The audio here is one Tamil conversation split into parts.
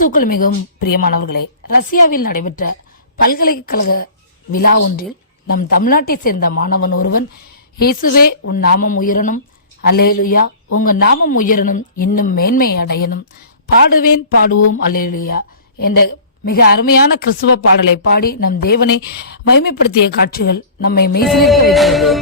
கிறிஸ்துக்கள் மிகவும் பிரியமானவர்களே, ரஷ்யாவில் நடைபெற்ற பல்கலைக்கழக விழா ஒன்றில் நம் தமிழ்நாட்டை சேர்ந்த மாணவன் ஒருவன், இயேசுவே உன் நாமம் உயரணும், அல்லேலுயா உங்க நாமம் உயரணும், இன்னும் மேன்மை அடையணும், பாடுவேன் பாடுவோம் அல்லேலுயா என்ற மிக அருமையான கிறிஸ்துவ பாடலை பாடி நம் தேவனை மகிமைப்படுத்திய காட்சிகள் நம்மை மெய்சிலிர்க்க வைக்கிறது.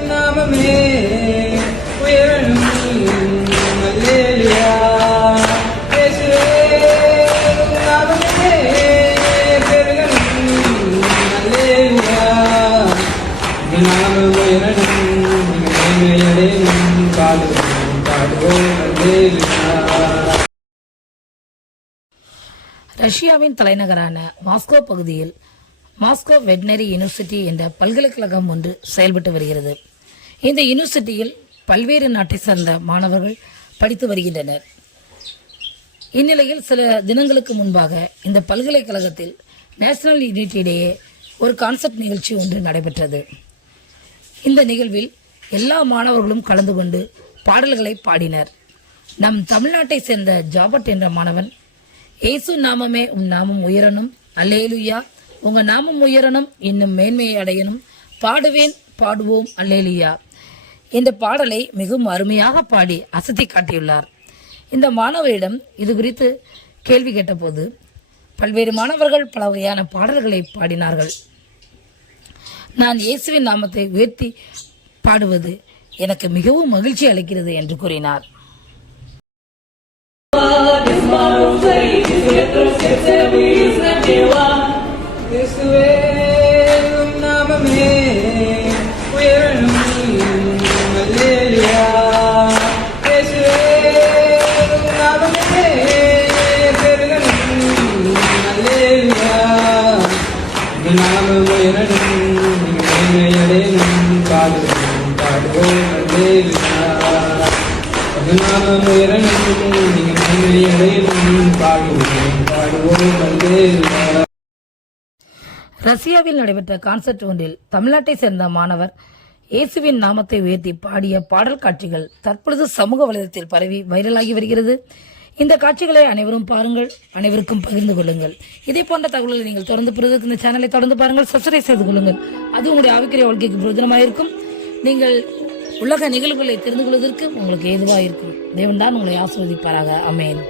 ரஷ்யாவின் தலைநகரான மாஸ்கோ பகுதியில் மாஸ்கோ வெட்னரி யூனிவர்சிட்டி என்ற பல்கலைக்கழகம் ஒன்று செயல்பட்டு வருகிறது. இந்த யூனிவர்சிட்டியில் பல்வேறு நாட்டை சேர்ந்த மாணவர்கள் படித்து வருகின்றனர். இந்நிலையில் சில தினங்களுக்கு முன்பாக இந்த பல்கலைக்கழகத்தில் நேஷனல் யூனிட்டியிடையே ஒரு கான்செப்ட் நிகழ்ச்சி ஒன்று நடைபெற்றது. இந்த நிகழ்வில் எல்லா மாணவர்களும் கலந்து கொண்டு பாடல்களை பாடினர். நம் தமிழ்நாட்டை சேர்ந்த ஜாபட் என்ற மாணவன், இயேசு நாமமே உன் நாமம் உயரணும், அல்லேலுயா உங்க நாமம் உயரணும், இன்னும் மேன்மையை அடையணும், பாடுவேன் பாடுவோம் அல்லேலுயா என்ற பாடலை மிகவும் அருமையாக பாடி அசத்தி காட்டியுள்ளார். இந்த மாணவரிடம் இது குறித்து கேள்வி கேட்டபோது பல்வேறு மாணவர்கள் பல வகையான பாடல்களை பாடினார்கள். நான் இயேசுவின் நாமத்தை உயர்த்தி பாடுவது எனக்கு மிகவும் மகிழ்ச்சி அளிக்கிறது என்று கூறினார். ரஷ்யாவில் நடைபெற்ற கான்சர்ட் ஒன்றில் தமிழ்நாட்டை சேர்ந்த மாணவர் இயேசுவின் நாமத்தை உயர்த்தி பாடிய பாடல் காட்சிகள் தற்பொழுது சமூக வலைதளத்தில் பரவி வைரலாகி வருகிறது. இந்த காட்சிகளை அனைவரும் பாருங்கள், அனைவருக்கும் பகிர்ந்து கொள்ளுங்கள். இதே போன்ற தகவல்களை நீங்கள் தொடர்ந்து பெறுவதற்கு இந்த சேனலை தொடர்ந்து பாருங்கள், சப்ஸ்கிரைப் செய்து கொள்ளுங்கள். அது உங்களுடைய ஆவிக்குரிய வாழ்க்கைக்கு பிரயோஜனமாக இருக்கும். நீங்கள் உலக நிகழ்வுகளை தெரிந்து கொள்வதற்கு உங்களுக்கு ஏதுவாக இருக்கும். தேவன் தான் உங்களை ஆசீர்வதிப்பாராக. ஆமென்.